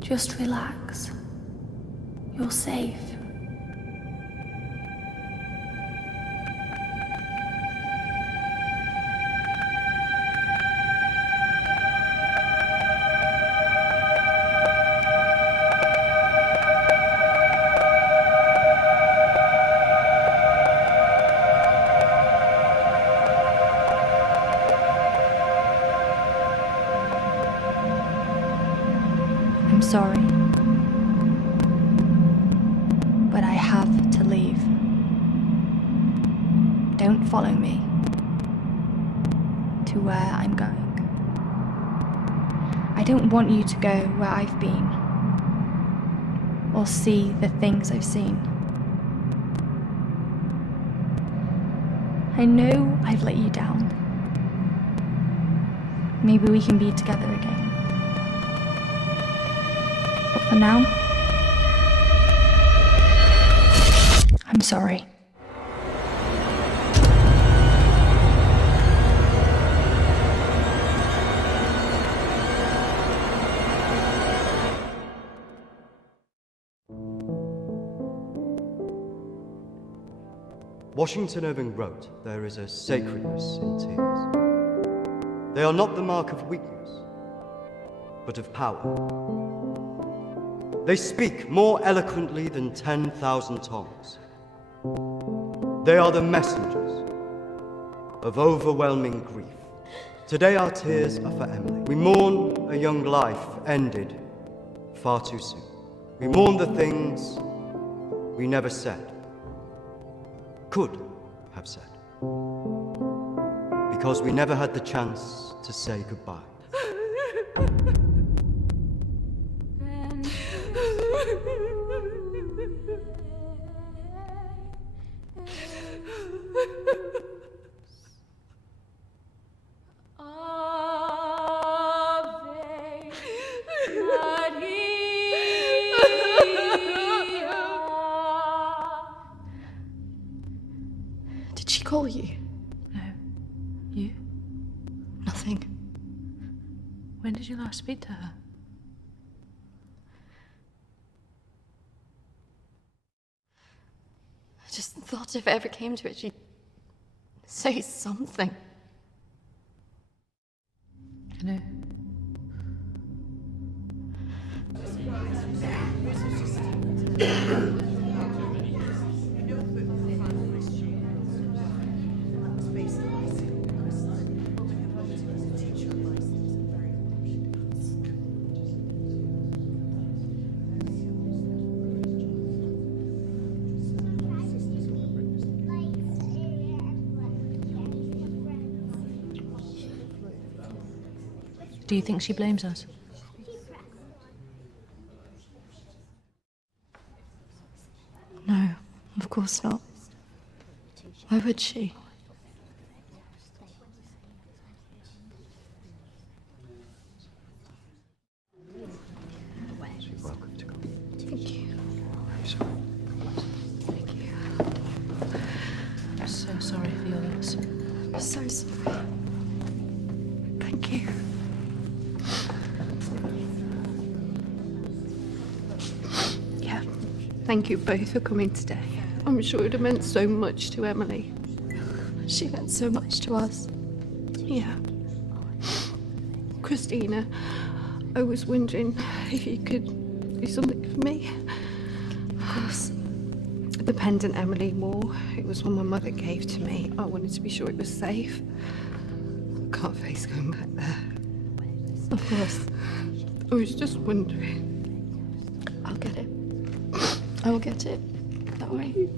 Just relax. You're safe. I'm sorry, but I have to leave. Don't follow me to where I'm going. I don't want you to go where I've been or see the things I've seen. I know I've let you down. Maybe we can be together again. But for now, I'm sorry. Washington Irving wrote, "There is a sacredness in tears. They are not the mark of weakness, but of power. They speak more eloquently than 10,000 tongues. They are the messengers of overwhelming grief. Today our tears are for Emily. We mourn a young life ended far too soon. We mourn the things we never said, could have said, because we never had the chance to say goodbye. Did she call you? No. You? Nothing. When did you last speak to her? I just thought if it ever came to it, she'd say something. I know. Do you think she blames us? No, of course not. Why would she? You're welcome to come. Thank you. I'm sorry. Thank you. I'm so sorry for your loss. I'm so sorry. Thank you. Yeah. Thank you both for coming today. I'm sure it would have meant so much to Emily. She meant so much to us. Yeah. Christina, I was wondering if you could do something for me. Of course. The pendant Emily wore, it was one my mother gave to me. I wanted to be sure it was safe. I can't face going back there. Of course. I was just wondering. I'll get it. I will get it. Don't worry.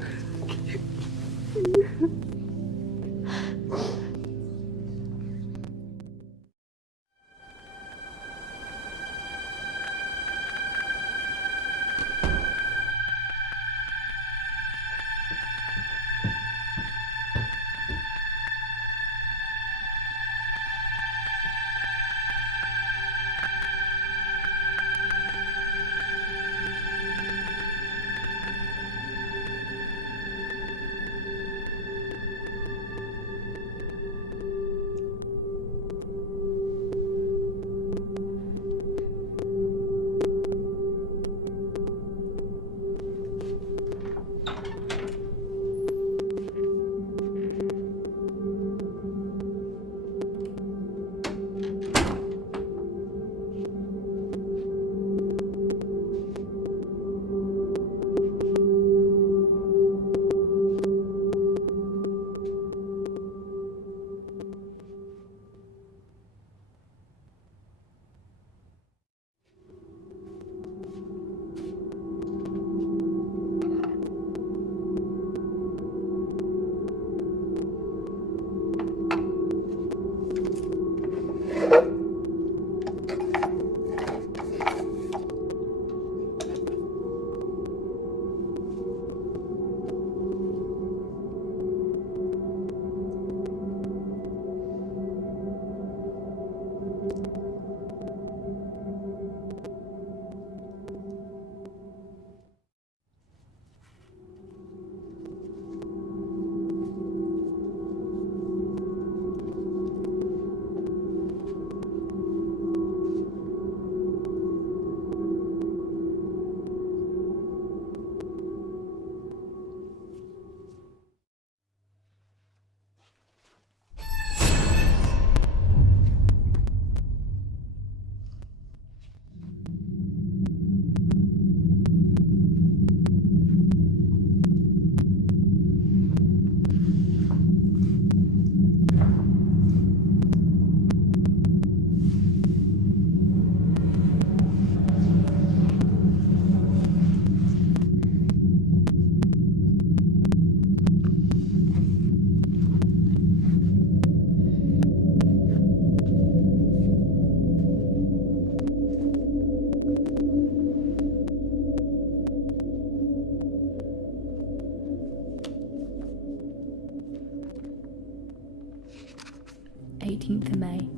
of May.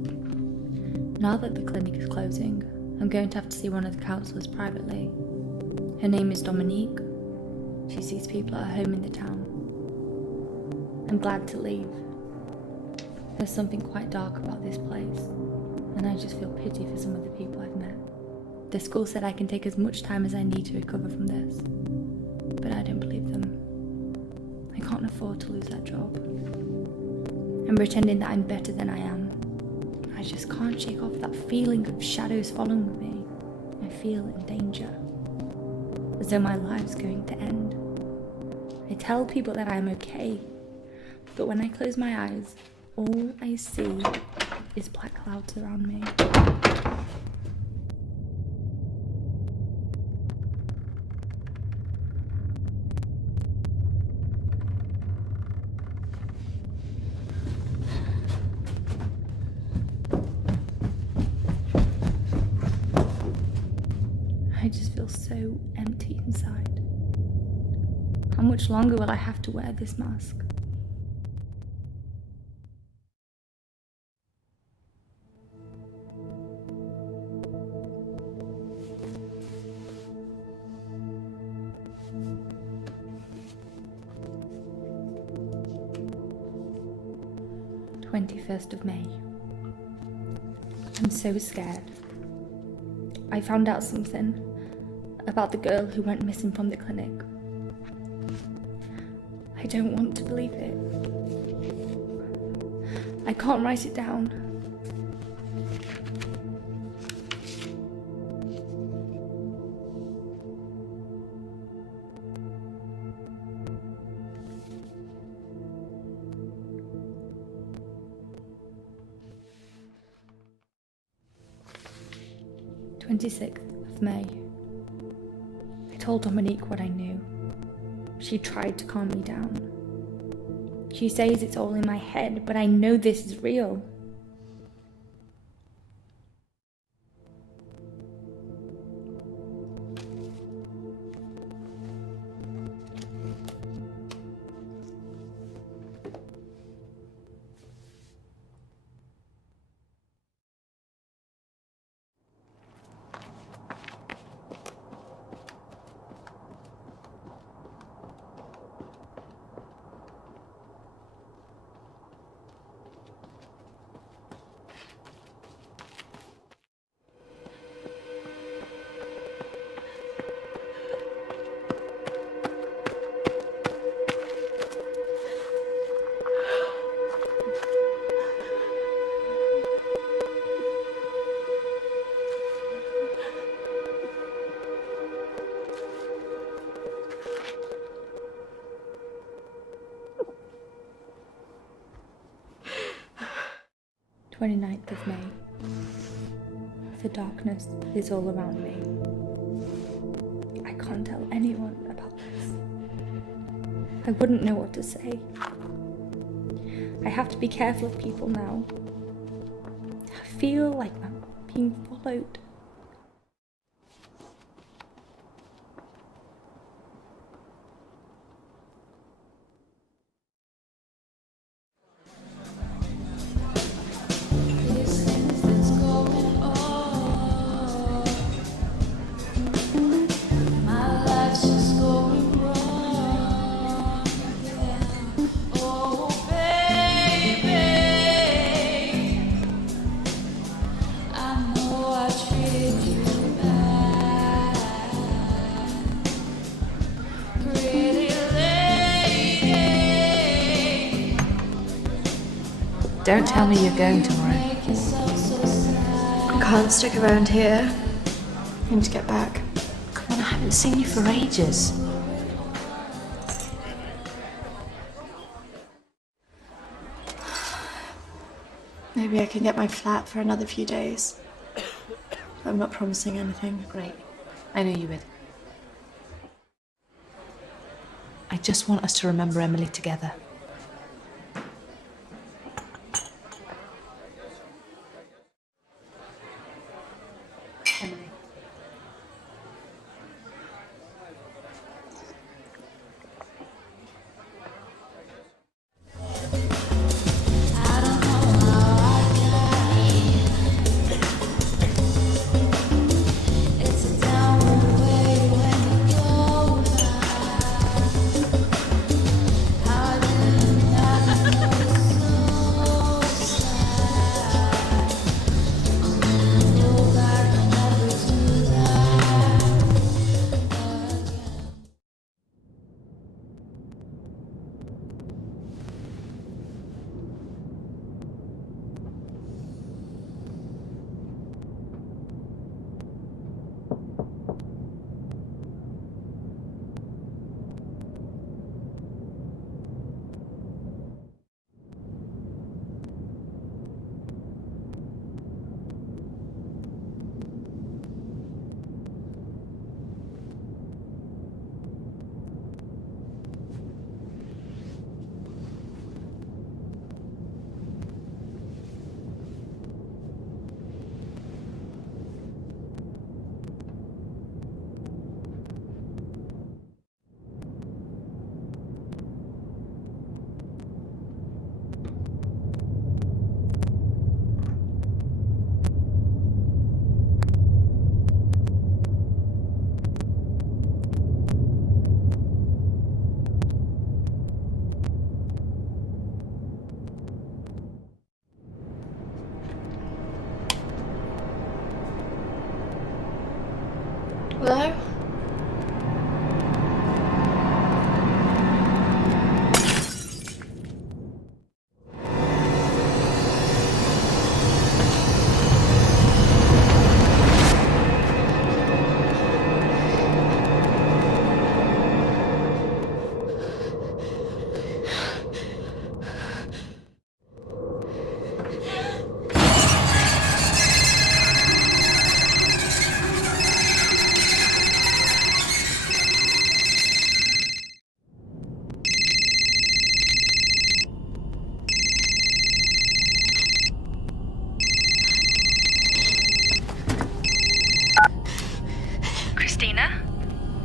Now that the clinic is closing, I'm going to have to see one of the counsellors privately. Her name is Dominique. She sees people at her home in the town. I'm glad to leave. There's something quite dark about this place, and I just feel pity for some of the people I've met. The school said I can take as much time as I need to recover from this, but I don't believe them. I can't afford to lose that job. I'm pretending that I'm better than I am. I just can't shake off that feeling of shadows following me. I feel in danger, as though my life's going to end. I tell people that I'm okay, but when I close my eyes, all I see is black clouds around me. I just feel so empty inside. How much longer will I have to wear this mask? of May. I'm so scared. I found out something about the girl who went missing from the clinic. I don't want to believe it. I can't write it down. 26th of May. I told Dominique what I knew. She tried to calm me down. She says it's all in my head, but I know this is real. "29th of May. The darkness is all around me. I can't tell anyone about this. I wouldn't know what to say. I have to be careful of people now. I feel like I'm being followed. Don't tell me you're going tomorrow. I can't stick around here. I need to get back. Come on, I haven't seen you for ages. Maybe I can get my flat for another few days. I'm not promising anything. Great. I knew you would. I just want us to remember Emily together. Emily. Hello?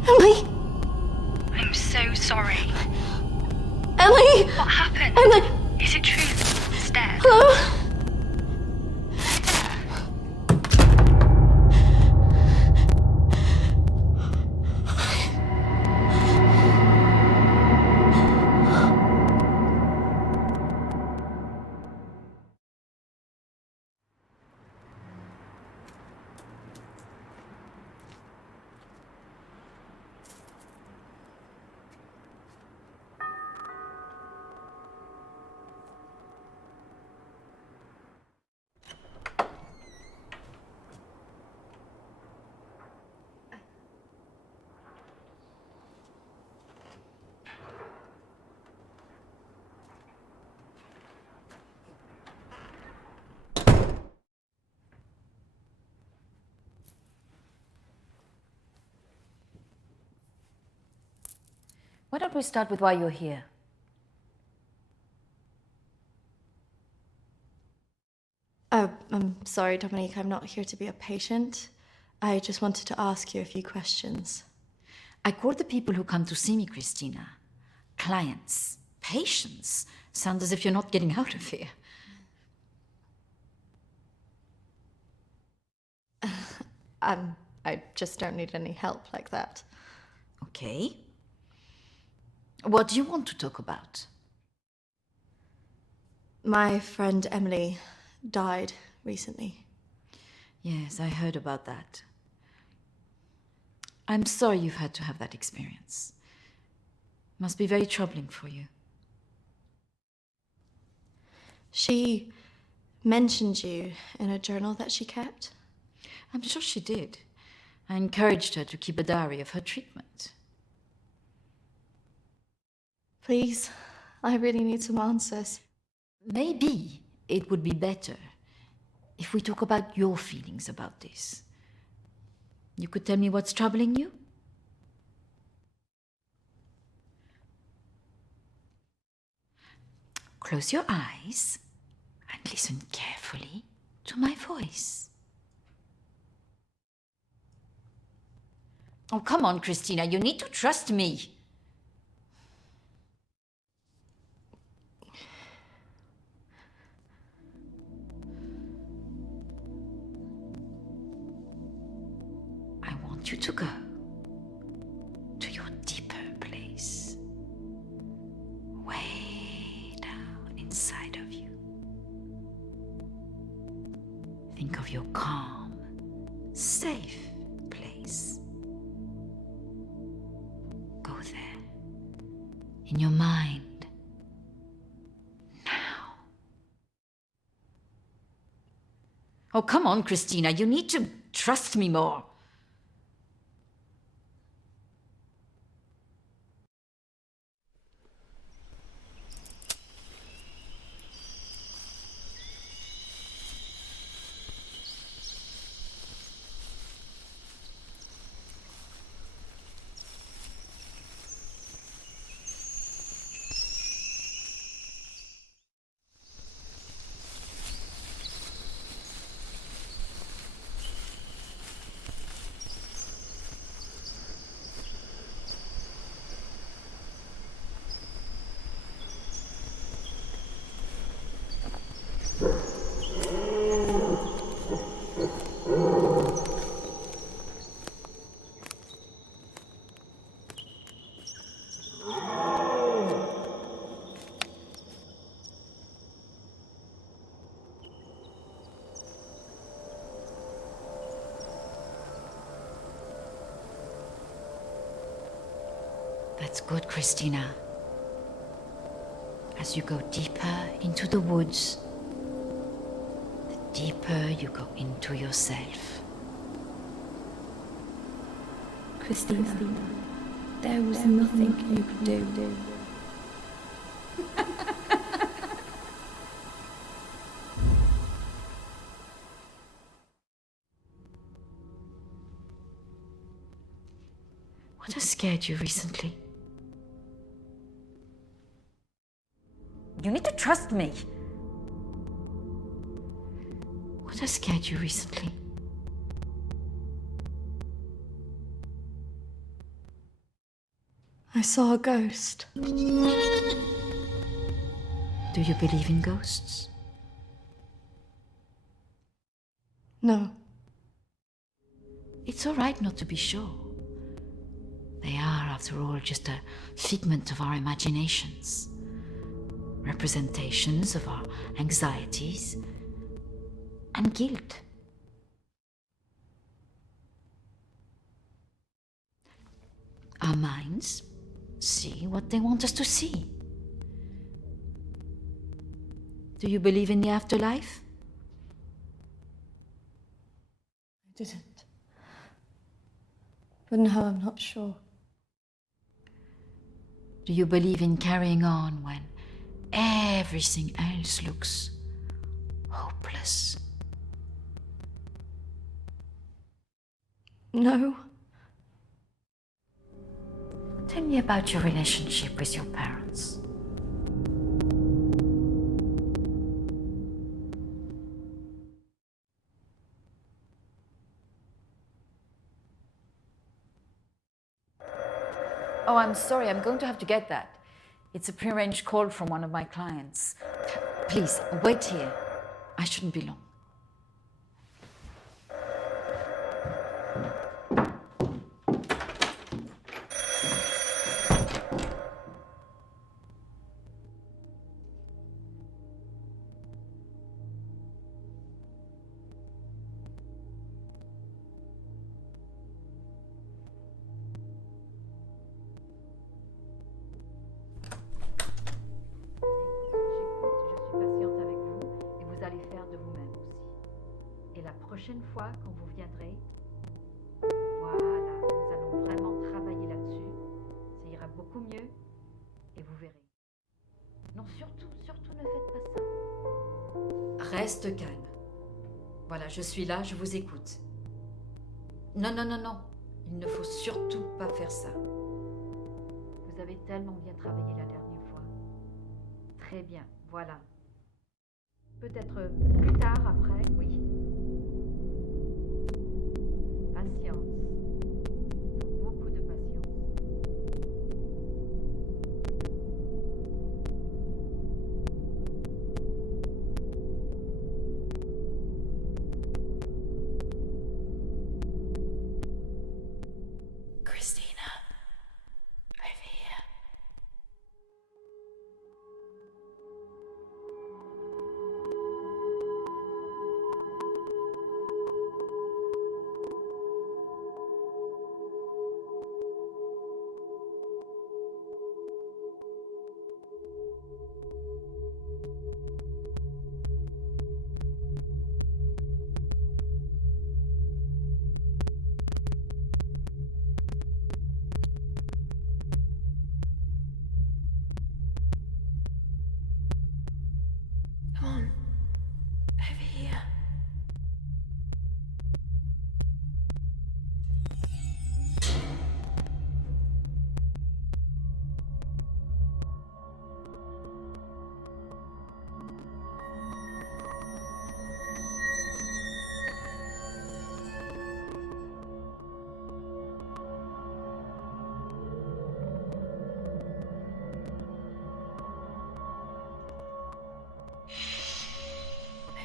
Emily! I'm so sorry. Emily! What happened? Emily! Is it true that he's dead? Hello? Why don't we start with why you're here? I'm sorry, Dominique, I'm not here to be a patient. I just wanted to ask you a few questions. I call the people who come to see me, Christina, clients. Patients sound as if you're not getting out of here. I just don't need any help like that. Okay. What do you want to talk about? My friend Emily died recently. Yes, I heard about that. I'm sorry you've had to have that experience. Must be very troubling for you. She mentioned you in a journal that she kept. I'm sure she did. I encouraged her to keep a diary of her treatment. Please, I really need some answers. Maybe it would be better if we talk about your feelings about this. You could tell me what's troubling you? Close your eyes and listen carefully to my voice. Oh, come on, Christina, you need to trust me. I want you to go to your deeper place, way down inside of you. Think of your calm, safe place. Go there, in your mind, now. Oh, come on, Christina, you need to trust me more. That's good, Christina. As you go deeper into the woods, the deeper you go into yourself. Christina, there was nothing you could do. What has scared you recently? You need to trust me. What has scared you recently? saw a ghost. Do you believe in ghosts? No. It's all right not to be sure. They are, after all, just a figment of our imaginations. Representations of our anxieties and guilt. Our minds see what they want us to see. Do you believe in the afterlife? I didn't. But now I'm not sure. Do you believe in carrying on when everything else looks hopeless? No. Tell me about your relationship with your parents. Oh, I'm sorry, I'm going to have to get that. It's a prearranged call from one of my clients. Please, wait here. I shouldn't be long. Prochaine fois, quand vous viendrez, voilà, nous allons vraiment travailler là-dessus. Ça ira beaucoup mieux et vous verrez. Non, surtout ne faites pas ça. Reste calme. Voilà, je suis là, je vous écoute. Non. Il ne faut surtout pas faire ça. Vous avez tellement bien travaillé la dernière fois. Très bien, voilà. Peut-être plus tard, après, oui. Patience. Beaucoup de patience. Christina, over here. Come on, over here.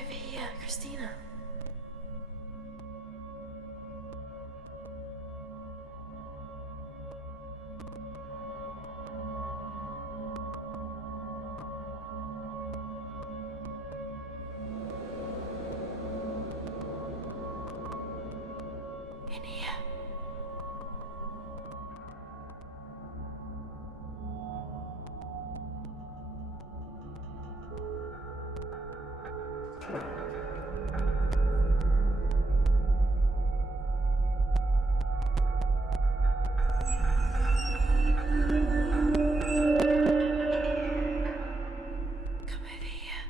Over here, Christina. In here. Come over here.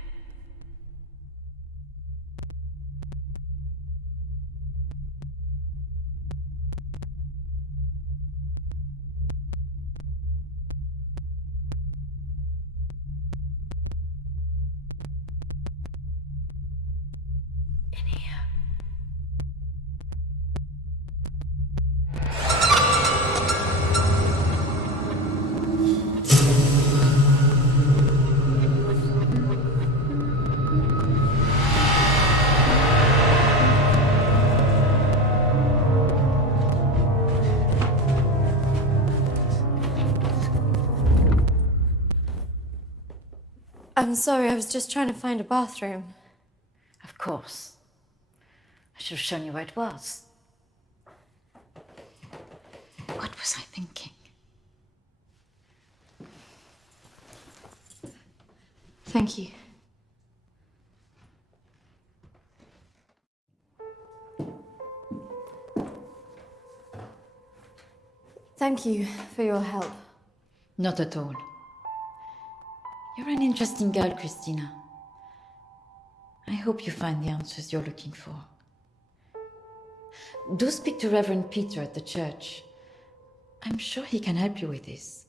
I'm sorry, I was just trying to find a bathroom. Of course. I should have shown you where it was. What was I thinking? Thank you. Thank you for your help. Not at all. You're an interesting girl, Christina. I hope you find the answers you're looking for. Do speak to Reverend Peter at the church. I'm sure he can help you with this.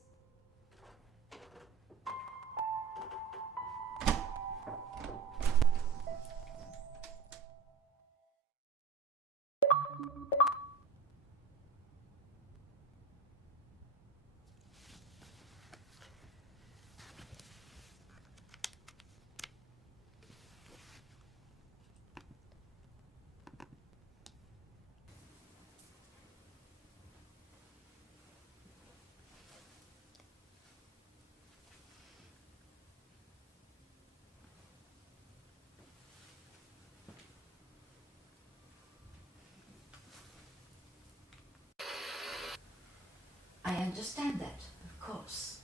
I understand that, of course.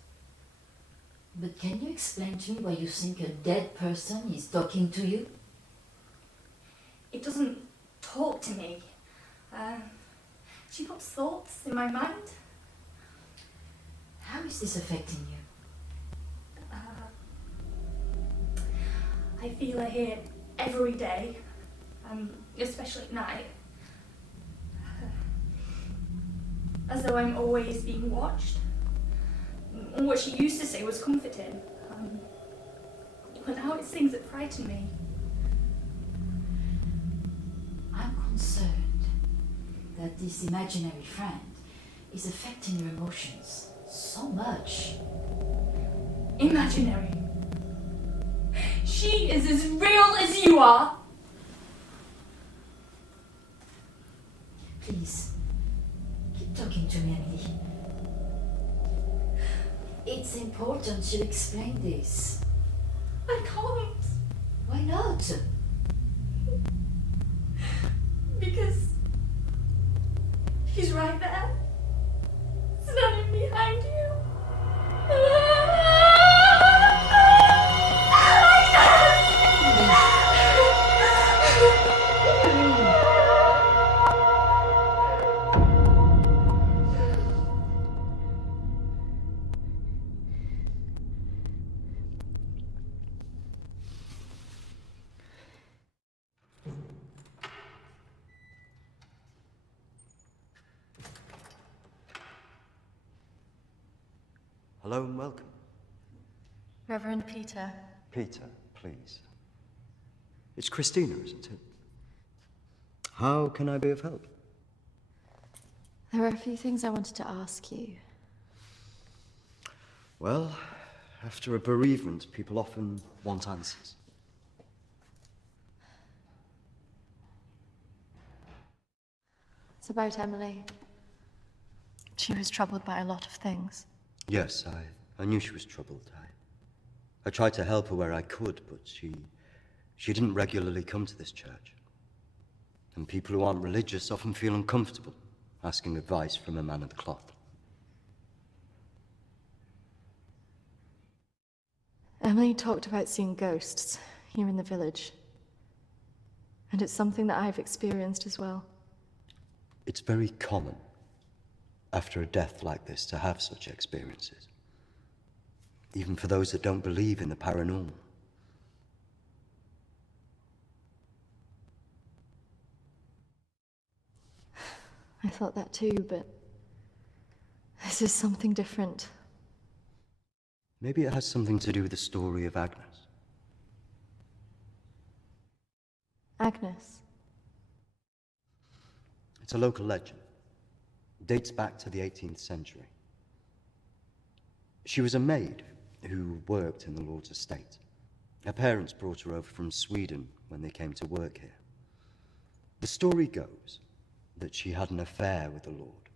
But can you explain to me why you think a dead person is talking to you? It doesn't talk to me. She puts thoughts in my mind. How is this affecting you? I feel her here every day, especially at night. As though I'm always being watched. What she used to say was comforting. But now it's things that frighten me. I'm concerned that this imaginary friend is affecting your emotions so much. Imaginary. She is as real as you are. Please, keep talking to me, Emily. It's important you explain this. I can't. Why not? Because she's right there, standing behind you. Hello and welcome. Reverend Peter. Peter, please. It's Christina, isn't it? How can I be of help? There are a few things I wanted to ask you. Well, after a bereavement, people often want answers. It's about Emily. She was troubled by a lot of things. Yes, I knew she was troubled. I tried to help her where I could, but she didn't regularly come to this church. And people who aren't religious often feel uncomfortable asking advice from a man of the cloth. Emily talked about seeing ghosts here in the village. And it's something that I've experienced as well. It's very common after a death like this to have such experiences, even for those that don't believe in the paranormal. I thought that too, but this is something different. Maybe it has something to do with the story of Agnes. Agnes. It's a local legend. It dates back to the 18th century. She was a maid who worked in the Lord's estate. Her parents brought her over from Sweden when they came to work here. The story goes that she had an affair with the Lord.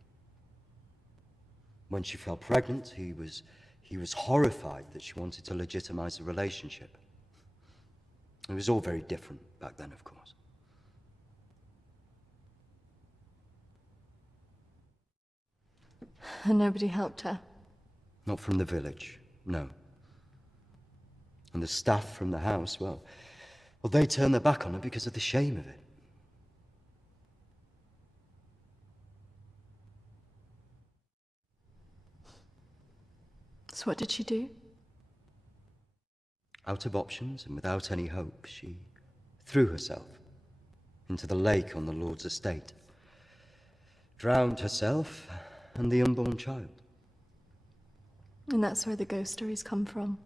When she fell pregnant, he was He was horrified that she wanted to legitimize the relationship. It was all very different back then, of course. And nobody helped her? Not from the village, no. And the staff from the house, well, they turned their back on her because of the shame of it. So what did she do? Out of options and without any hope, she threw herself into the lake on the Lord's estate, drowned herself and the unborn child. And that's where the ghost stories come from.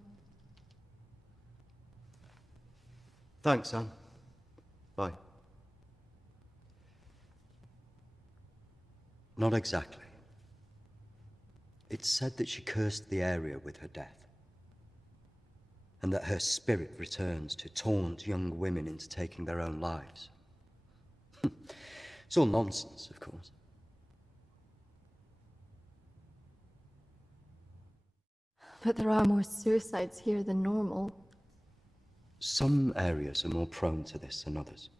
Thanks, Anne. Bye. Not exactly. It's said that she cursed the area with her death, and that her spirit returns to taunt young women into taking their own lives. It's all nonsense, of course. But there are more suicides here than normal. Some areas are more prone to this than others.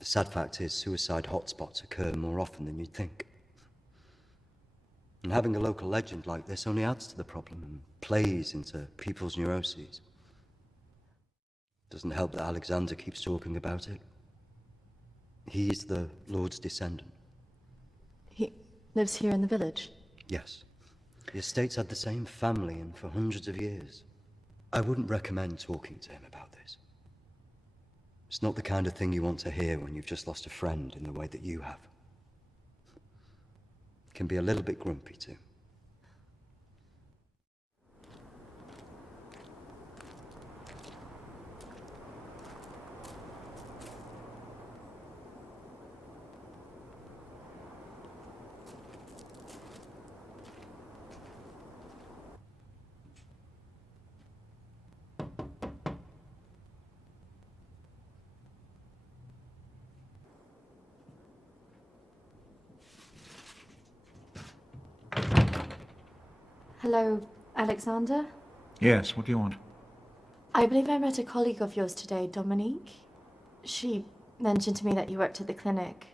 The sad fact is, suicide hotspots occur more often than you'd think. And having a local legend like this only adds to the problem and plays into people's neuroses. Doesn't help that Alexander keeps talking about it. He is the Lord's descendant. He lives here in the village? Yes. The estate's had the same family and for hundreds of years. I wouldn't recommend talking to him about this. It's not the kind of thing you want to hear when you've just lost a friend in the way that you have. Can be a little bit grumpy too. Hello, Alexander? Yes, what do you want? I believe I met a colleague of yours today, Dominique. She mentioned to me that you worked at the clinic.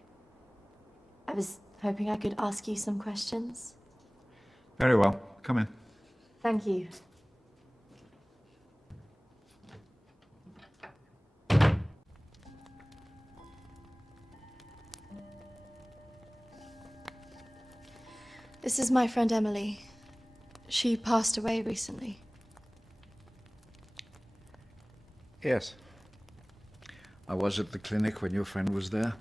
I was hoping I could ask you some questions. Very well. Come in. Thank you. This is my friend Emily. She passed away recently. Yes. I was at the clinic when your friend was there,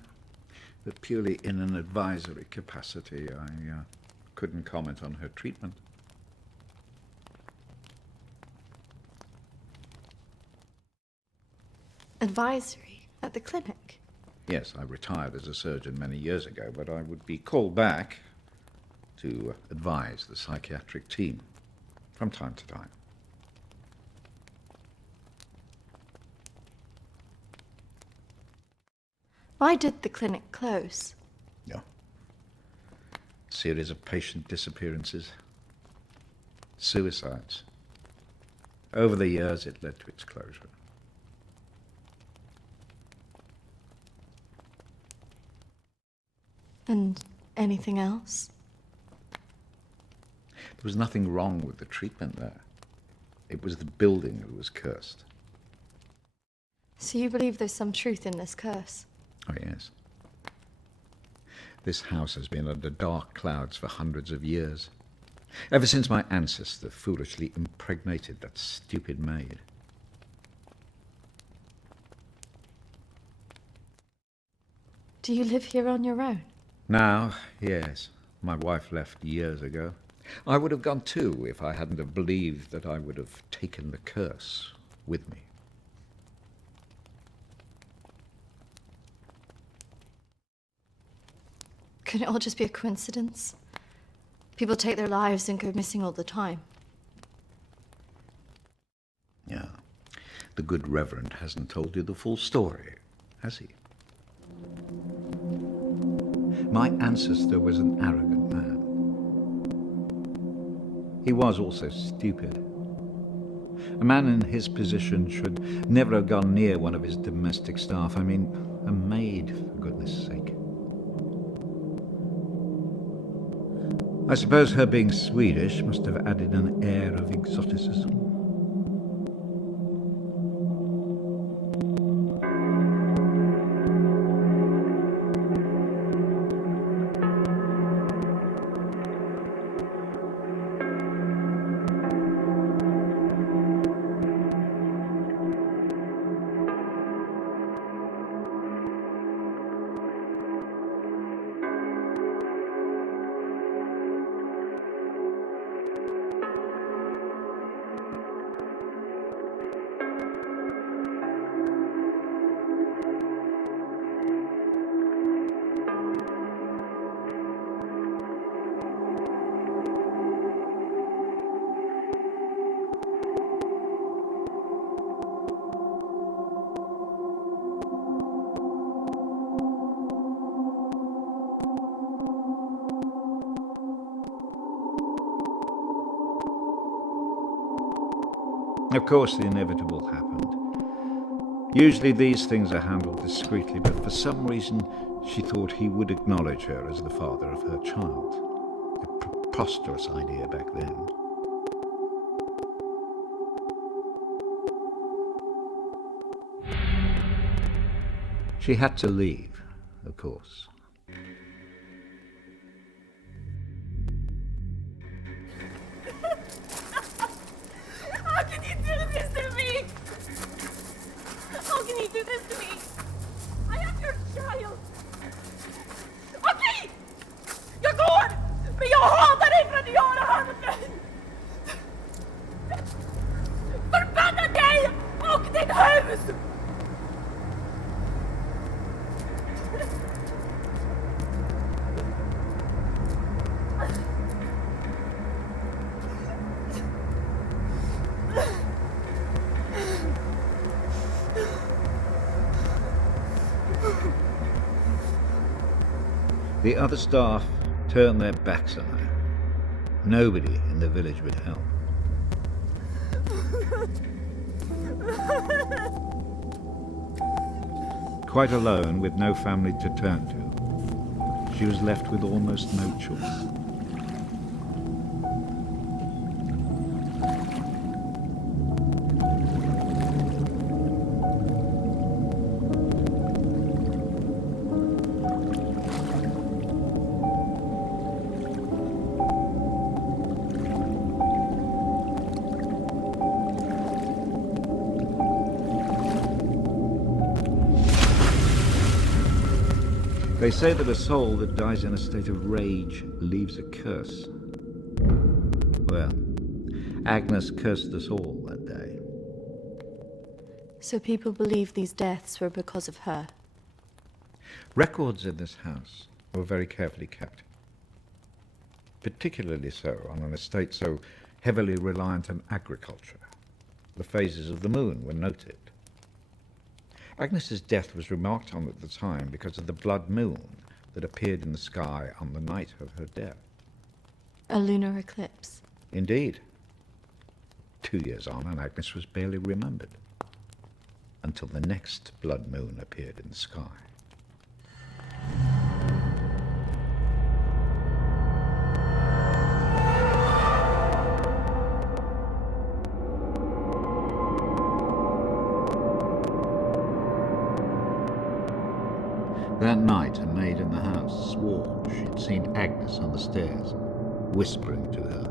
but purely in an advisory capacity. I couldn't comment on her treatment. Advisory? At the clinic? Yes, I retired as a surgeon many years ago, but I would be called back to advise the psychiatric team from time to time. Why did the clinic close? Yeah. Series of patient disappearances. Suicides. Over the years, it led to its closure. And anything else? There was nothing wrong with the treatment there. It was the building that was cursed. So you believe there's some truth in this curse? Oh, yes. This house has been under dark clouds for hundreds of years. Ever since my ancestor foolishly impregnated that stupid maid. Do you live here on your own? Now, yes. My wife left years ago. I would have gone too if I hadn't have believed that I would have taken the curse with me. Could it all just be a coincidence? People take their lives and go missing all the time. Yeah. The good Reverend hasn't told you the full story, has he? My ancestor was an arrogant man. He was also stupid. A man in his position should never have gone near one of his domestic staff. I mean, a maid, for goodness sake. I suppose her being Swedish must have added an air of exoticism. Of course, the inevitable happened. Usually these things are handled discreetly, but for some reason she thought he would acknowledge her as the father of her child. A preposterous idea back then. She had to leave, of course. How can you do this to me? How can you do this to me? I am your child. Okej! Jag går! Men jag hatar dig för att göra handen! Förbanna dig och ditt hus! The other staff turned their backs on her. Nobody in the village would help. Quite alone, with no family to turn to, she was left with almost no choice. They say that a soul that dies in a state of rage leaves a curse. Well, Agnes cursed us all that day. So people believe these deaths were because of her. Records in this house were very carefully kept. Particularly so on an estate so heavily reliant on agriculture. The phases of the moon were noted. Agnes's death was remarked on at the time because of the blood moon that appeared in the sky on the night of her death. A lunar eclipse. Indeed. 2 years on, and Agnes was barely remembered, until the next blood moon appeared in the sky. That night, a maid in the house swore she'd seen Agnes on the stairs, whispering to her.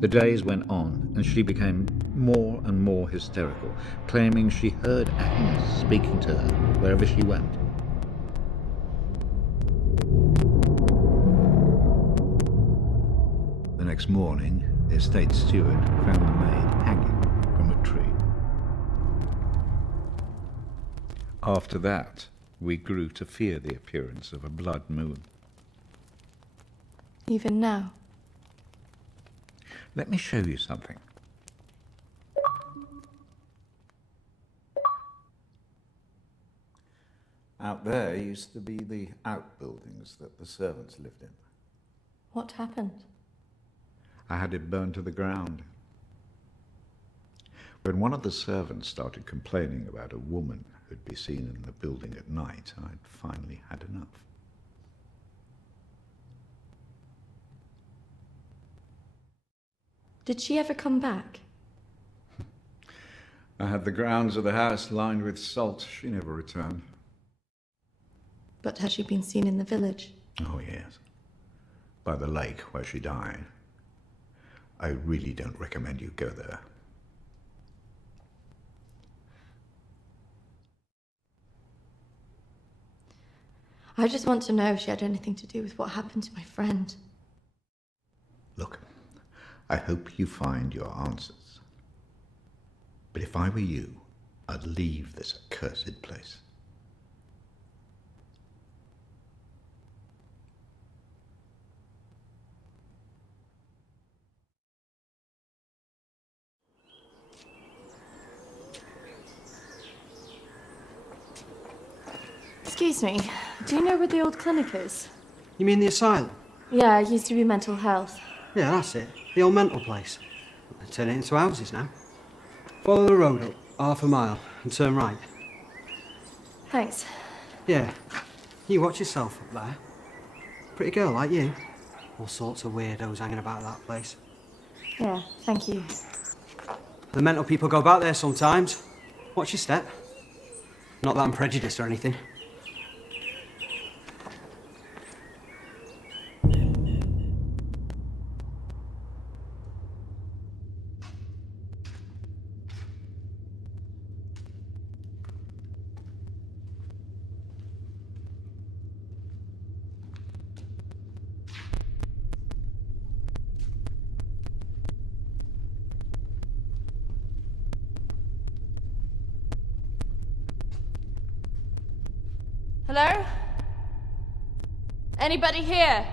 The days went on, and she became more and more hysterical, claiming she heard Agnes speaking to her wherever she went. The next morning, the estate steward found the maid hanging from a tree. After that, we grew to fear the appearance of a blood moon. Even now. Let me show you something. Out there used to be the outbuildings that the servants lived in. What happened? I had it burned to the ground. When one of the servants started complaining about a woman who'd be seen in the building at night, I'd finally had enough. Did she ever come back? I had the grounds of the house lined with salt. She never returned. But has she been seen in the village? Oh, yes. By the lake where she died. I really don't recommend you go there. I just want to know if she had anything to do with what happened to my friend. Look, I hope you find your answers. But if I were you, I'd leave this accursed place. Excuse me, do you know where the old clinic is? You mean the asylum? Yeah, it used to be mental health. Yeah, that's it. The old mental place. They turn it into houses now. Follow the road up, half a mile, and turn right. Thanks. Yeah. You watch yourself up there. Pretty girl like you. All sorts of weirdos hanging about that place. Yeah, thank you. The mental people go back there sometimes. Watch your step. Not that I'm prejudiced or anything. Hello? Anybody here?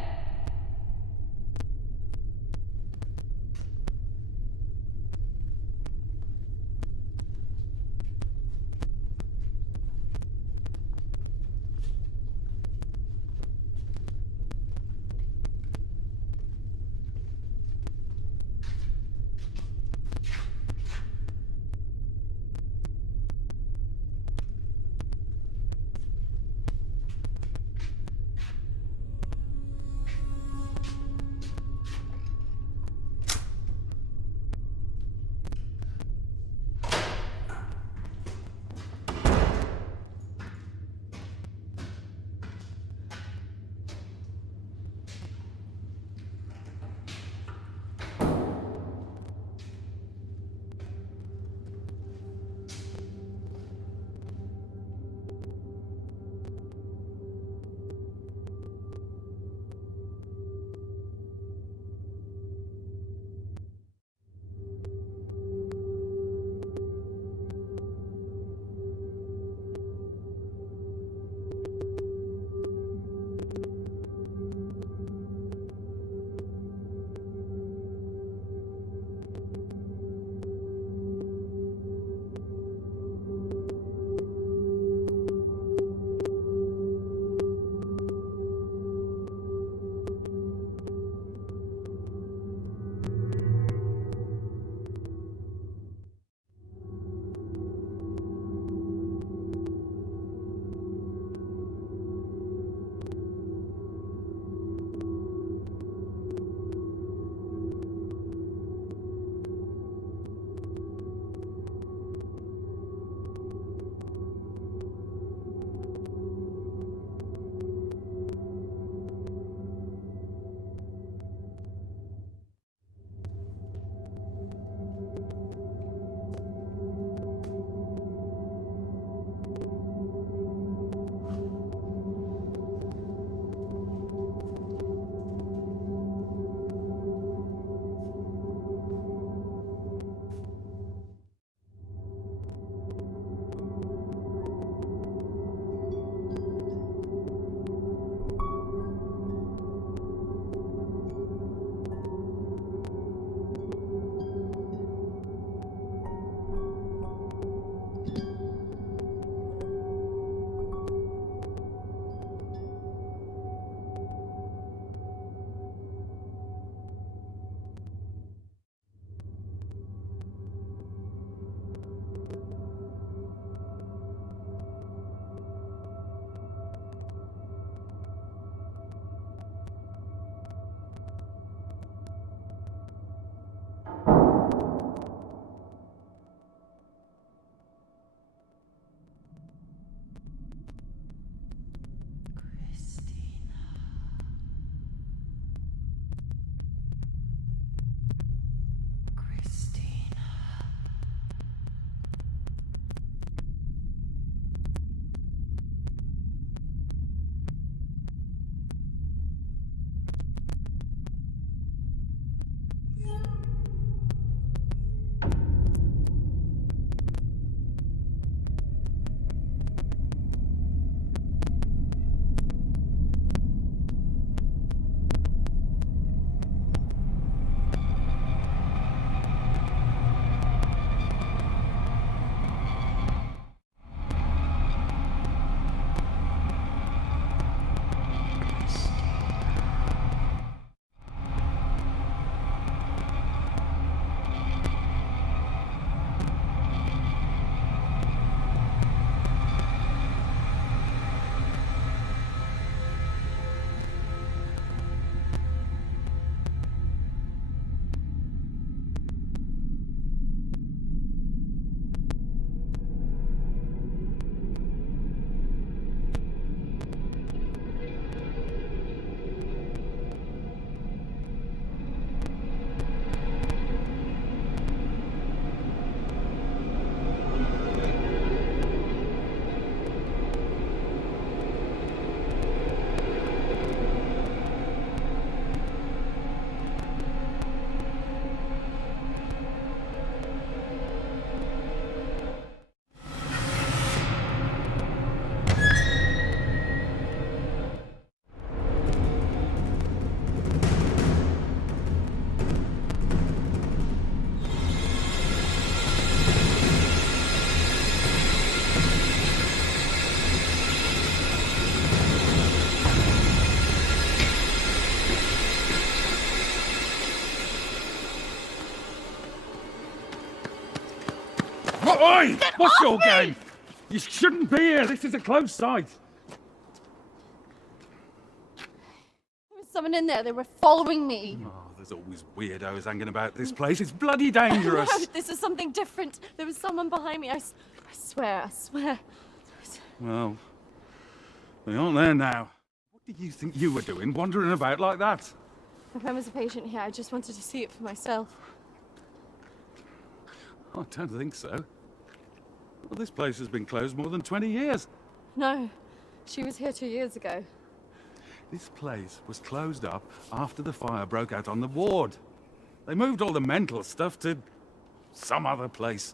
Oi! What's your game? You shouldn't be here. This is a closed site. There was someone in there. They were following me. Oh, there's always weirdos hanging about this place. It's bloody dangerous. No, this is something different. There was someone behind me. I swear. Well, they aren't there now. What did you think you were doing, wandering about like that? My friend was a patient here. I just wanted to see it for myself. I don't think so. Well, this place has been closed more than 20 years. No, she was here 2 years ago. This place was closed up after the fire broke out on the ward. They moved all the mental stuff to some other place.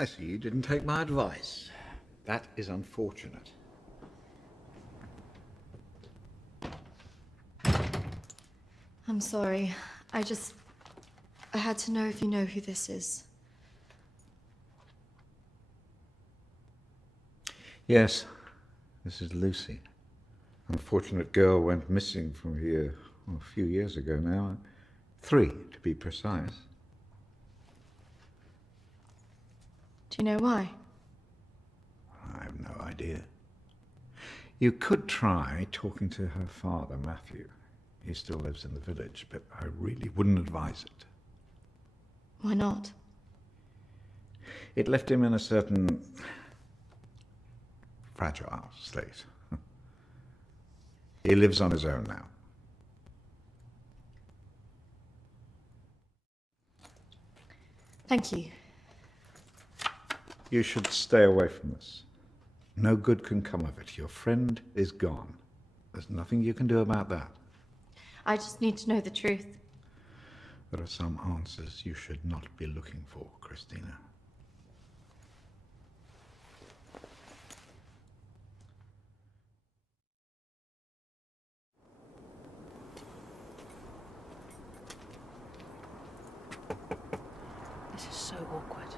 I see you didn't take my advice. That is unfortunate. I'm sorry. I had to know if you know who this is. Yes, this is Lucy. Unfortunate girl went missing from here a few years ago now. 3, to be precise. Do you know why? I have no idea. You could try talking to her father, Matthew. He still lives in the village, but I really wouldn't advise it. Why not? It left him in a certain fragile state. He lives on his own now. Thank you. You should stay away from this. No good can come of it. Your friend is gone. There's nothing you can do about that. I just need to know the truth. There are some answers you should not be looking for, Christina. This is so awkward.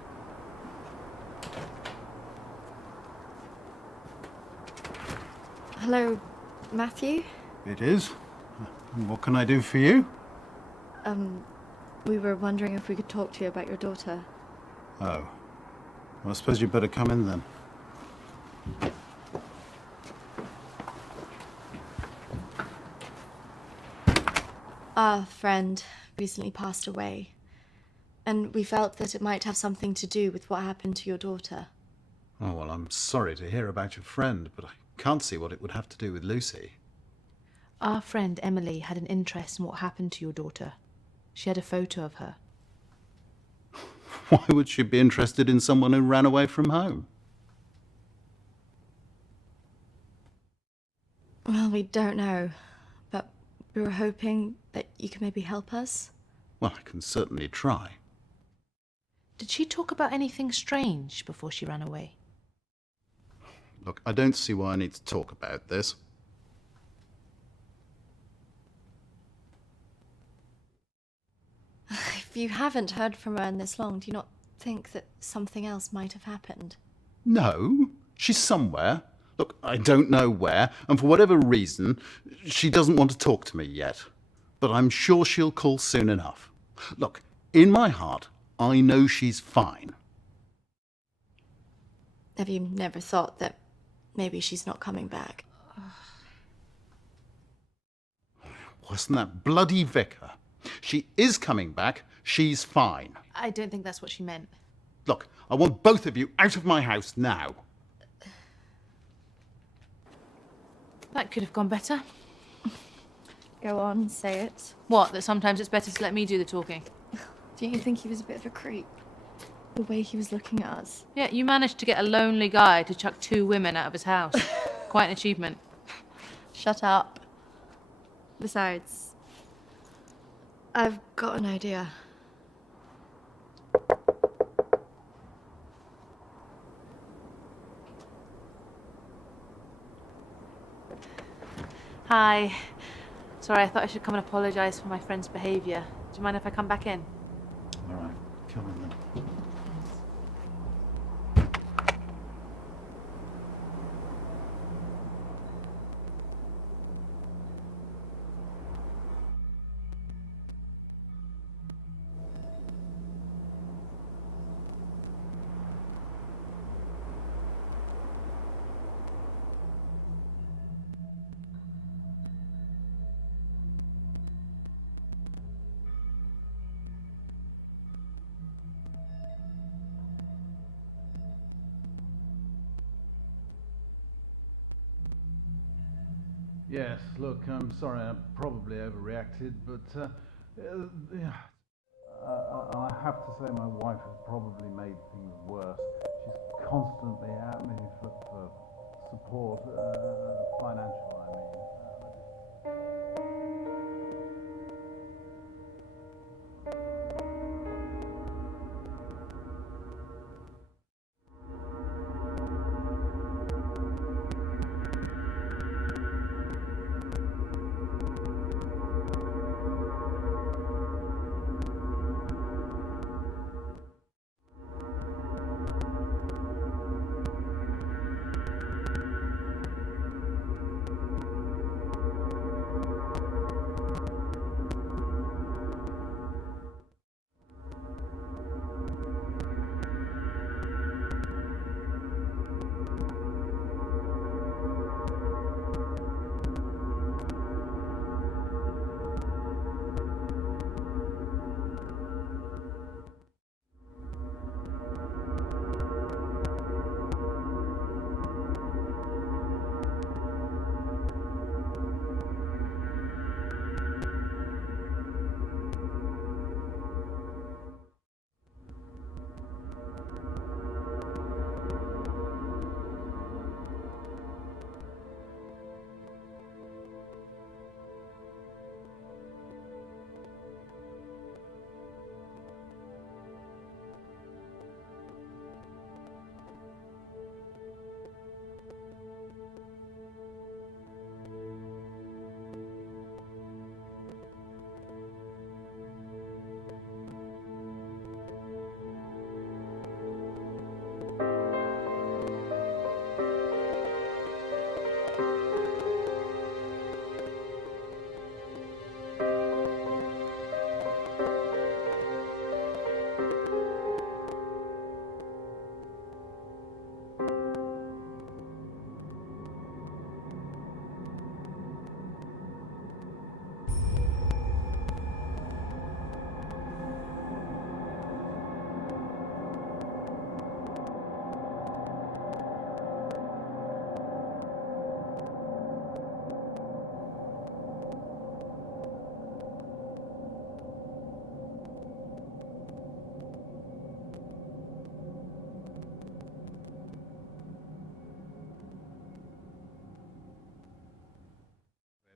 Hello, Matthew? It is. What can I do for you? We were wondering if we could talk to you about your daughter. Oh. Well, I suppose you'd better come in then. Our friend recently passed away, and we felt that it might have something to do with what happened to your daughter. Oh, well, I'm sorry to hear about your friend, but I can't see what it would have to do with Lucy. Our friend Emily had an interest in what happened to your daughter. She had a photo of her. Why would she be interested in someone who ran away from home? Well, we don't know, but we were hoping that you could maybe help us. Well, I can certainly try. Did she talk about anything strange before she ran away? Look, I don't see why I need to talk about this. If you haven't heard from her in this long, do you not think that something else might have happened? No, she's somewhere. Look, I don't know where, and for whatever reason, she doesn't want to talk to me yet. But I'm sure she'll call soon enough. Look, in my heart, I know she's fine. Have you never thought that maybe she's not coming back? wasn't that bloody vicar. She is coming back. She's fine. I don't think that's what she meant. Look, I want both of you out of my house now. That could have gone better. Go on, say it. What, that sometimes it's better to let me do the talking? Don't you think he was a bit of a creep? The way he was looking at us. Yeah, you managed to get a lonely guy to chuck 2 women out of his house. Quite an achievement. Shut up. Besides, I've got an idea. Hi. Sorry, I thought I should come and apologise for my friend's behaviour. Do you mind if I come back in? All right, come in then. Yes, look, I'm sorry, I probably overreacted, but yeah. I have to say my wife has probably made things worse. She's constantly at me for support, financial, I mean.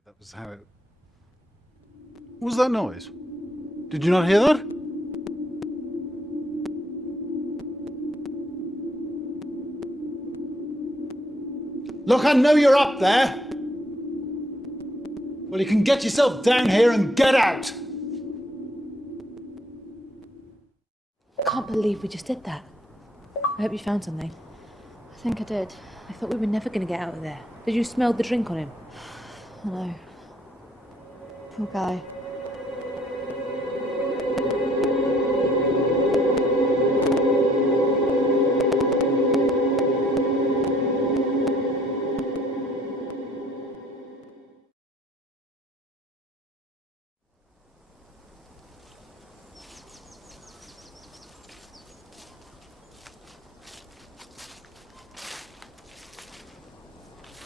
That was how it... What was that noise? Did you not hear that? Look, I know you're up there. Well, you can get yourself down here and get out. I can't believe we just did that. I hope you found something. I think I did. I thought we were never going to get out of there. Did you smell the drink on him? I know. Poor guy.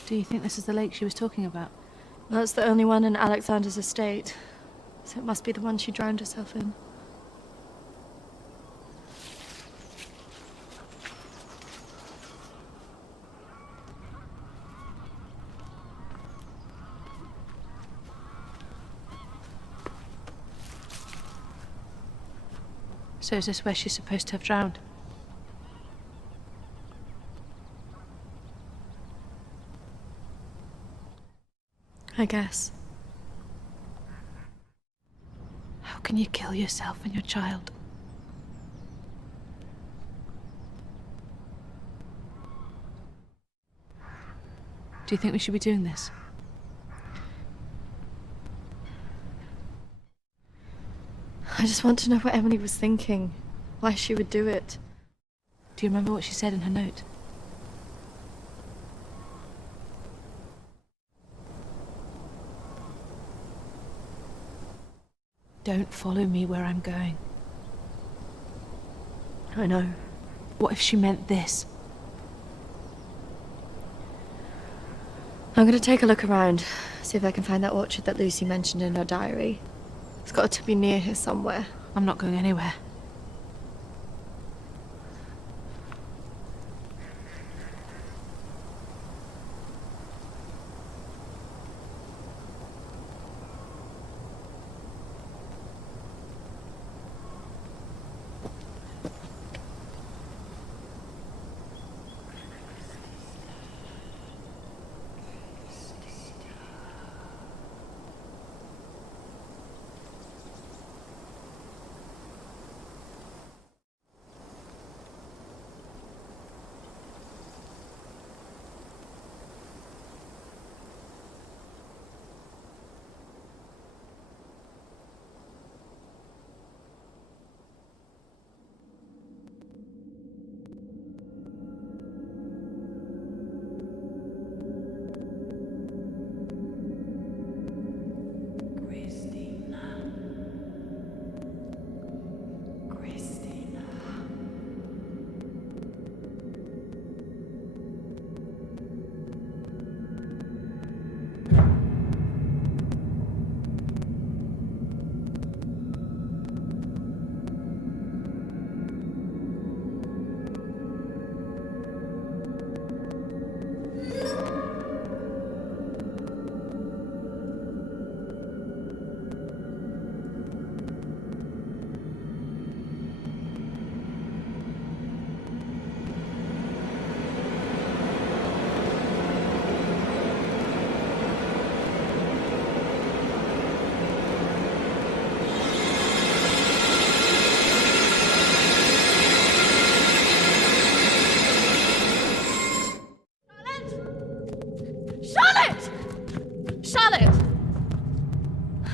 Do you think this is the lake she was talking about? That's the only one in Alexander's estate, so it must be the one she drowned herself in. So is this where she's supposed to have drowned? I guess. How can you kill yourself and your child? Do you think we should be doing this? I just want to know what Emily was thinking, why she would do it. Do you remember what she said in her note? Don't follow me where I'm going. I know. What if she meant this? I'm gonna take a look around, see if I can find that orchard that Lucy mentioned in her diary. It's got to be near here somewhere. I'm not going anywhere.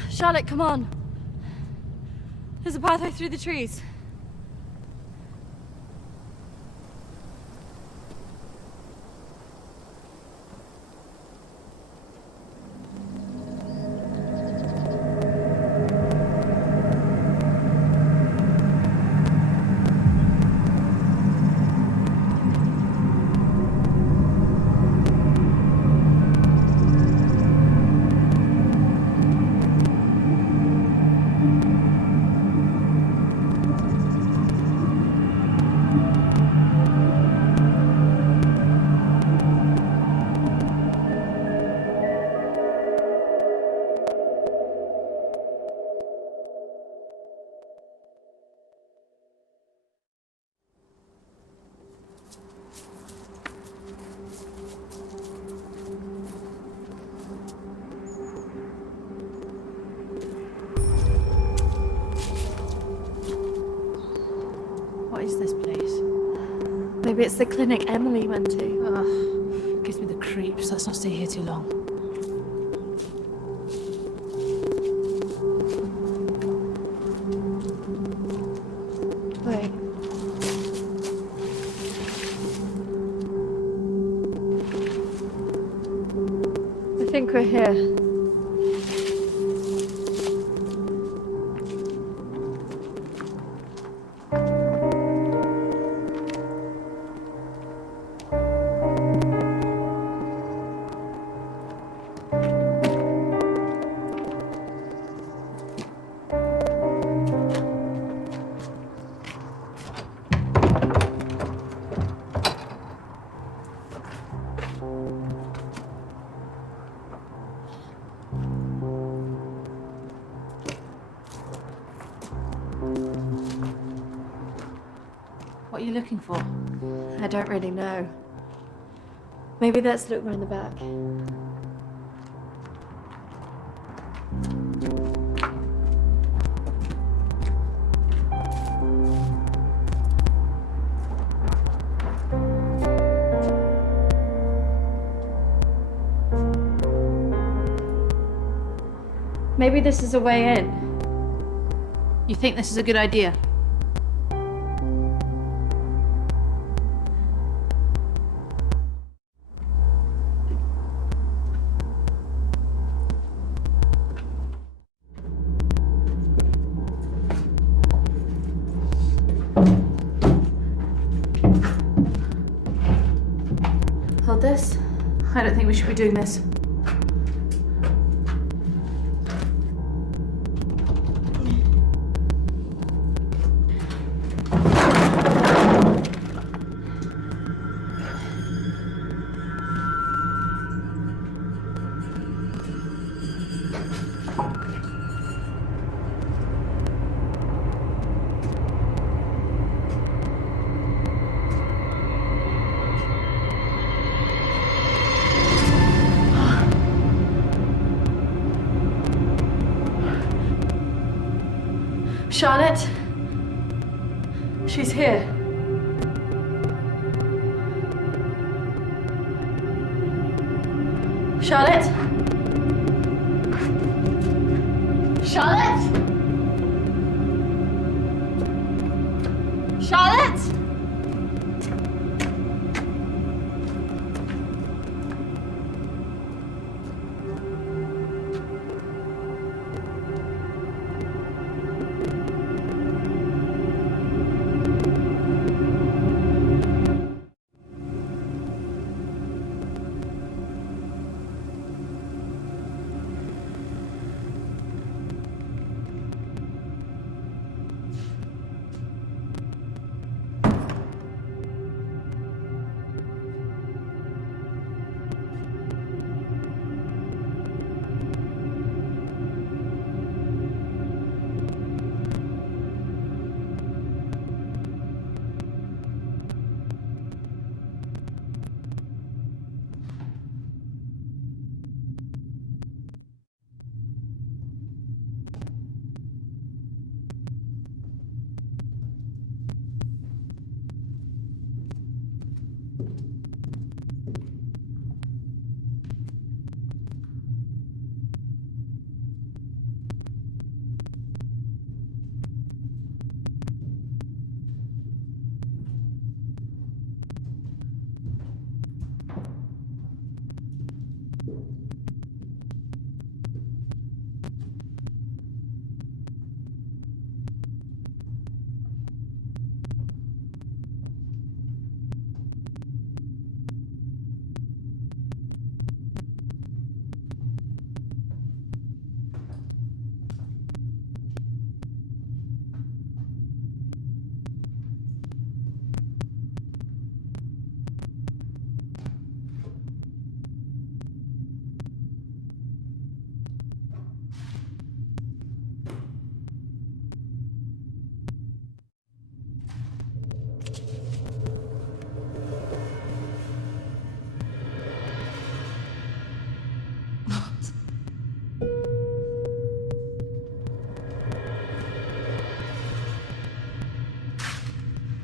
Charlotte, come on. There's a pathway through the trees. What is this place? Maybe it's the clinic Emily went to. Ugh, gives me the creeps. Let's not stay here too long. Wait. I think we're here. What are you looking for? I don't really know. Maybe let's look round the back. Maybe this is a way in. You think this is a good idea? Hold this. I don't think we should be doing this. Charlotte? She's here. Charlotte? Charlotte? Charlotte?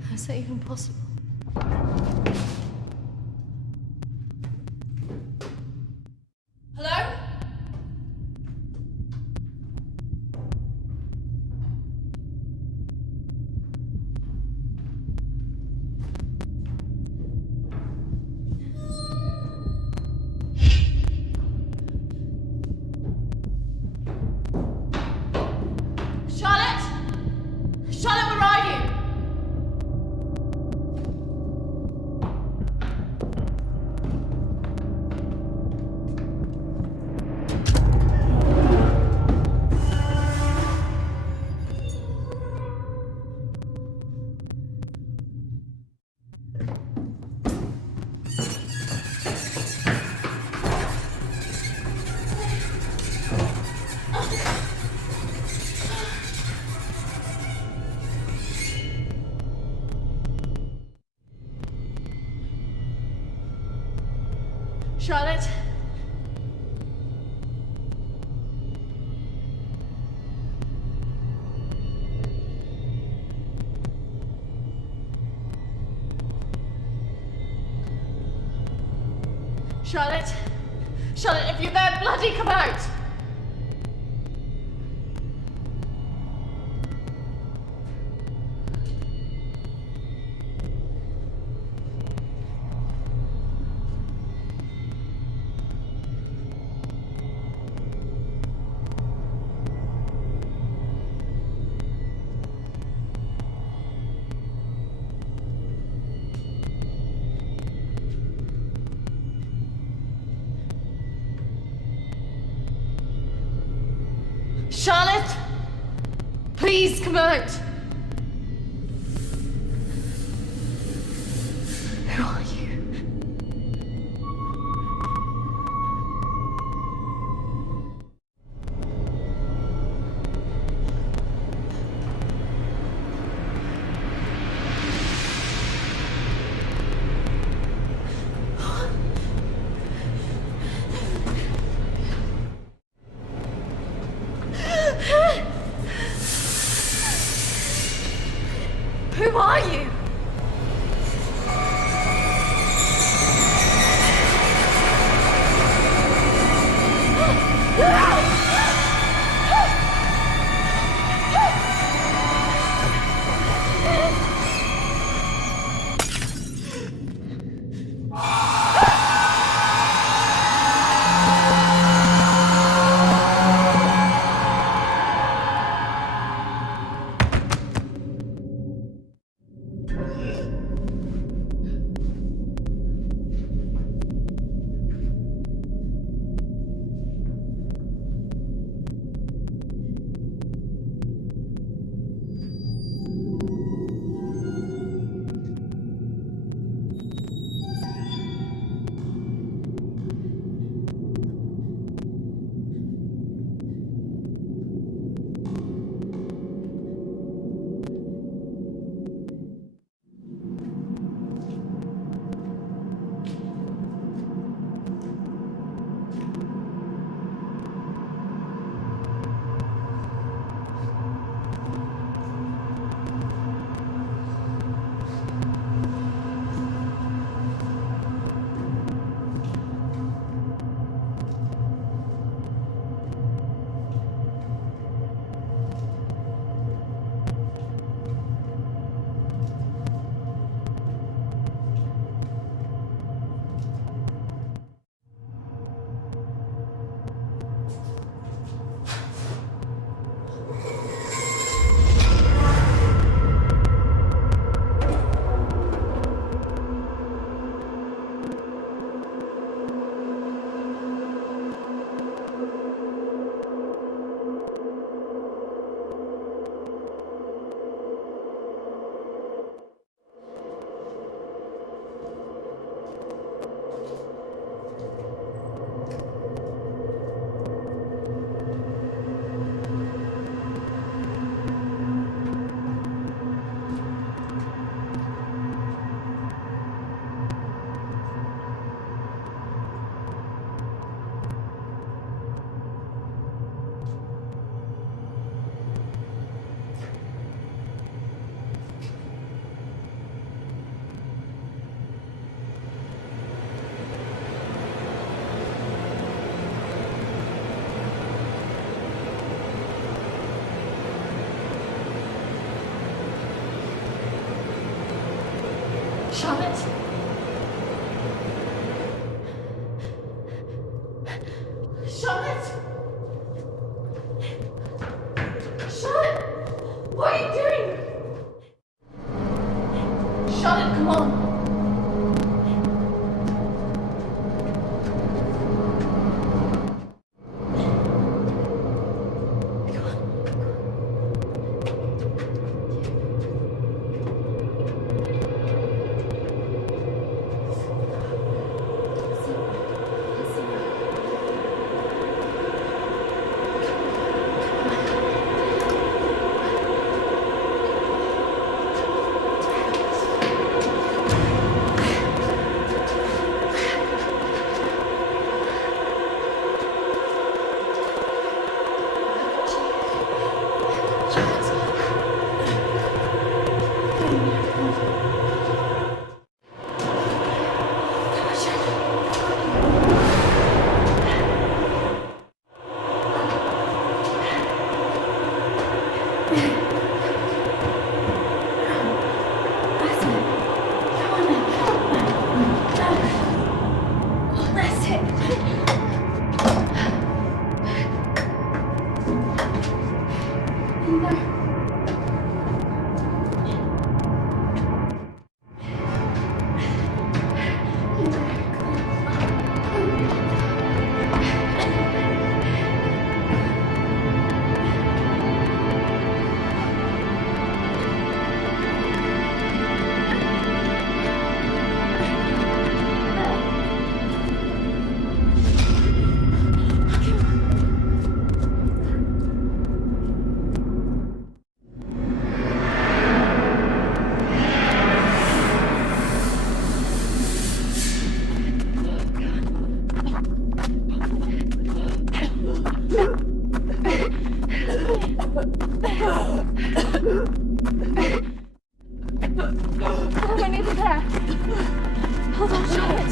How's that even possible? Hello? Charlotte? Charlotte, where are you? Charlotte? Charlotte? Charlotte, if you're there, bloody come out! Charlotte! Please come out! Who are you? Who are you? Charlotte? Charlotte? Charlotte? What are you doing? Charlotte, come on. We're nearly there. Hold on, Charlotte.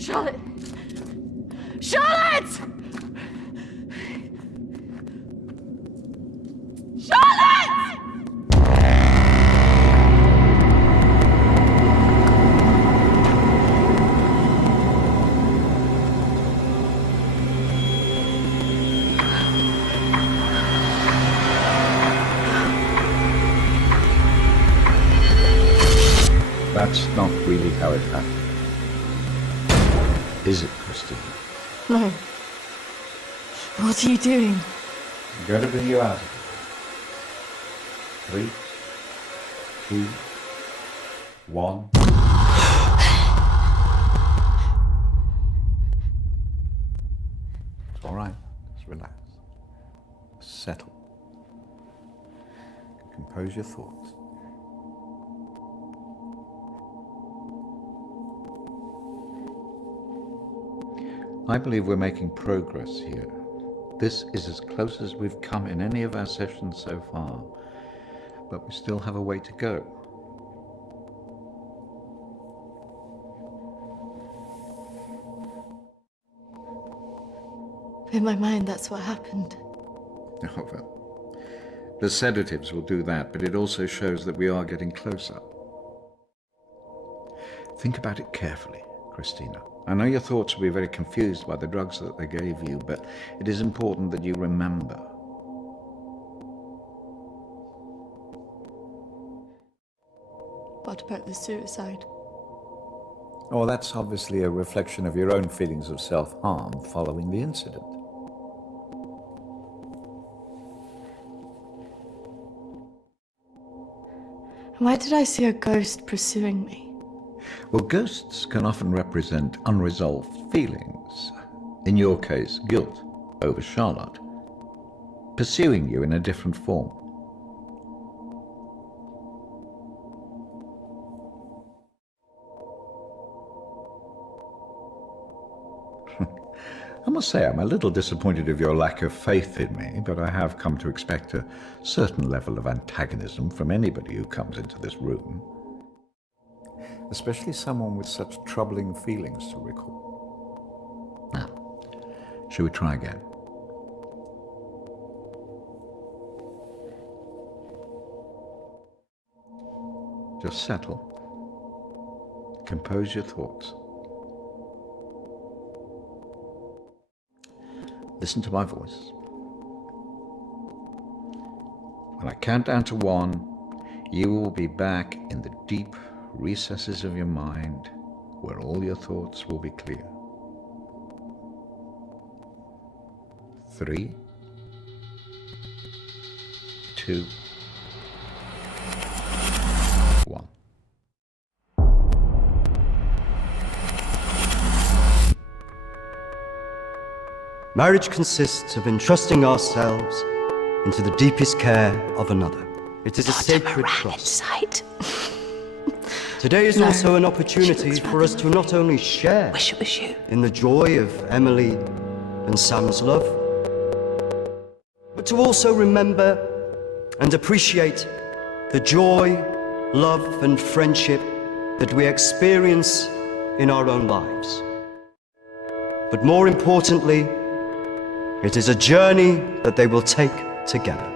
Charlotte! Charlotte! Charlotte! That's not really how it happened. Is it, Christine? No. What are you doing? I'm going to bring you out of it. 3, 2, 1. It's all right. Just relax. Settle. Compose your thoughts. I believe we're making progress here. This is as close as we've come in any of our sessions so far, but we still have a way to go. In my mind, that's what happened. Oh, well, the sedatives will do that, but it also shows that we are getting closer. Think about it carefully, Christina. I know your thoughts will be very confused by the drugs that they gave you, but it is important that you remember. What about the suicide? Oh, that's obviously a reflection of your own feelings of self-harm following the incident. Why did I see a ghost pursuing me? Well, ghosts can often represent unresolved feelings. In your case, guilt over Charlotte, pursuing you in a different form. I must say I'm a little disappointed of your lack of faith in me, but I have come to expect a certain level of antagonism from anybody who comes into this room. Especially someone with such troubling feelings to recall. Now, shall we try again? Just settle. Compose your thoughts. Listen to my voice. When I count down to 1, you will be back in the deep recesses of your mind where all your thoughts will be clear. 3, 2, 1. Marriage consists of entrusting ourselves into the deepest care of another. It is a sacred trust. Today is also an opportunity for us to not only share in the joy of Emily and Sam's love, but to also remember and appreciate the joy, love, and friendship that we experience in our own lives. But more importantly, it is a journey that they will take together.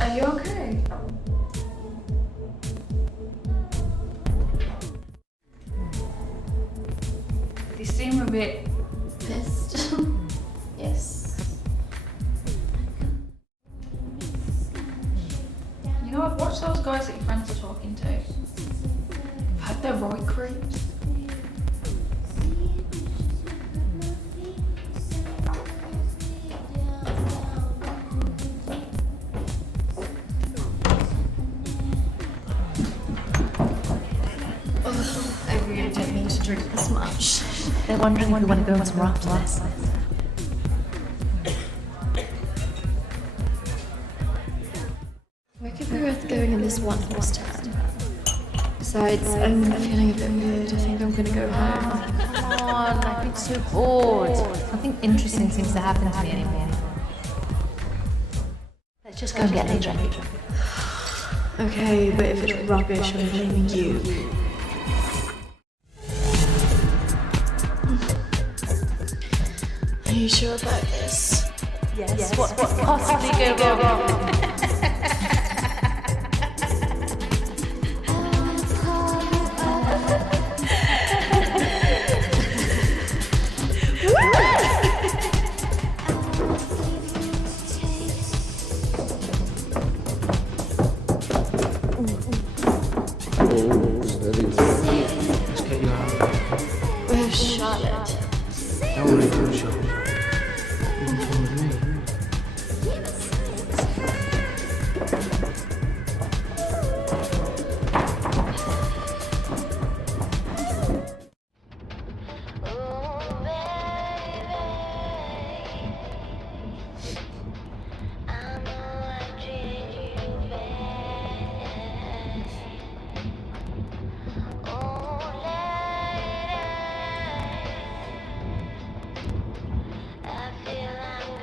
Are you okay? You seem a bit Pissed. Yes. You know, I've watched those guys that your friends are talking to. I've had their right creeps. I really don't mean to drink this much. They're wondering if we want to go on some raft less. Where could we both going in this one horse town? Besides, I'm feeling a bit weird. I think I'm gonna go home. Come on, I've been so bored. Nothing interesting seems to happen to me anymore. Let's just go and get a drink. Okay, but if it's rubbish, I'm blaming you. Are you sure about this? Yes. What could possibly go wrong? Let's get you out. Where's Charlotte? Don't worry, too sure. You can come with me. I feel I'm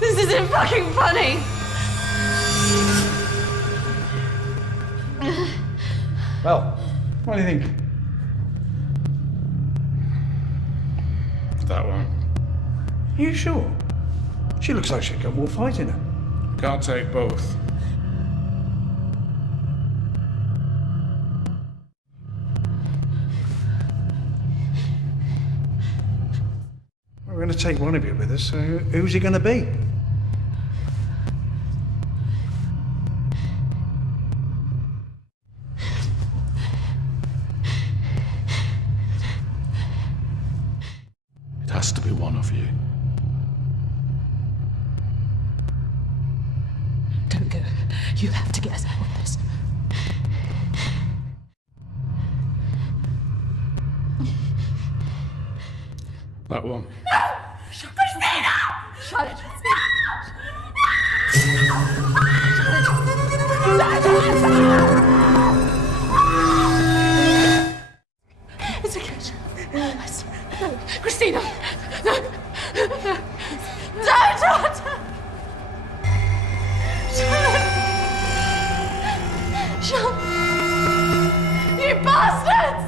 This isn't fucking funny! Well, what do you think? That one. Are you sure? She looks like she's got more fight in her. Can't take both. We're going to take one of you with us, so who's he going to be? It has to be one of you. Don't go. You have to get us out of this. That one. Christina! Shut it. It's okay. No, Christina! No! Don't! Shut! You bastards!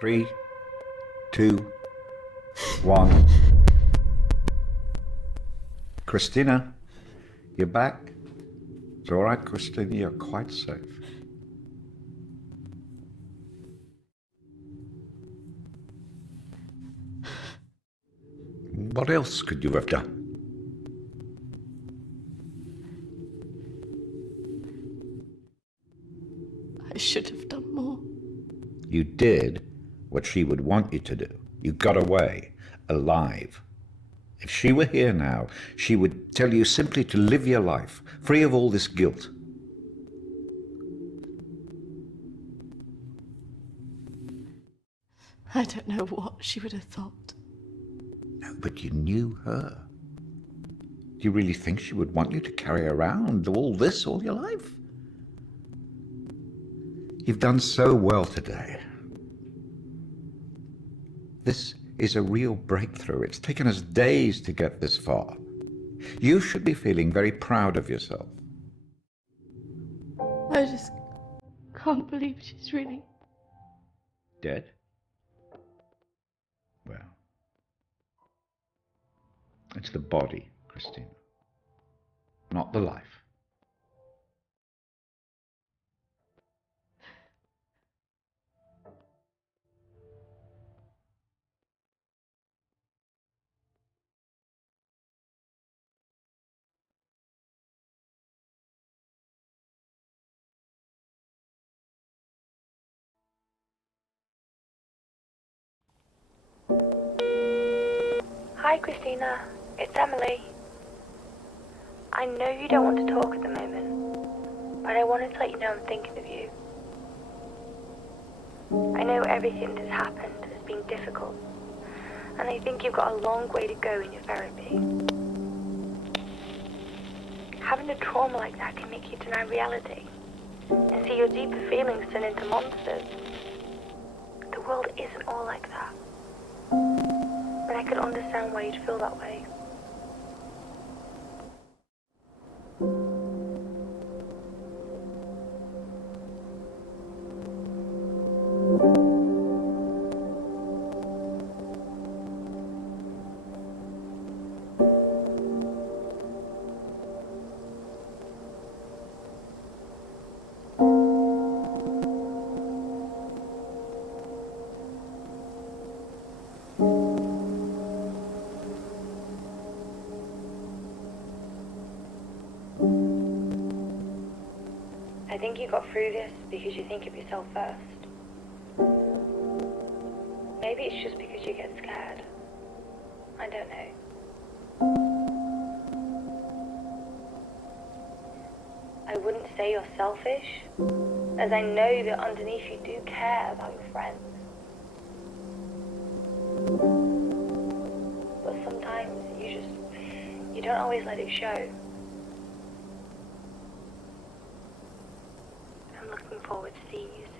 Three, 2, 1. Christina, you're back. It's all right, Christina, you're quite safe. What else could you have done? I should have done more. You did what she would want you to do. You got away, alive. If she were here now, she would tell you simply to live your life, free of all this guilt. I don't know what she would have thought. No, but you knew her. Do you really think she would want you to carry around all this all your life? You've done so well today. This is a real breakthrough. It's taken us days to get this far. You should be feeling very proud of yourself. I just can't believe she's really... Dead? Well, it's the body, Christina, not the life. Hi Christina, it's Emily. I know you don't want to talk at the moment, but I wanted to let you know I'm thinking of you. I know everything that's happened has been difficult, and I think you've got a long way to go in your therapy. Having a trauma like that can make you deny reality and see your deeper feelings turn into monsters. The world isn't all like that. But I could understand why you'd feel that way. I think you got through this because you think of yourself first. Maybe it's just because you get scared. I don't know. I wouldn't say you're selfish, as I know that underneath you do care about your friends. But sometimes you don't always let it show. I'm looking forward to seeing you soon.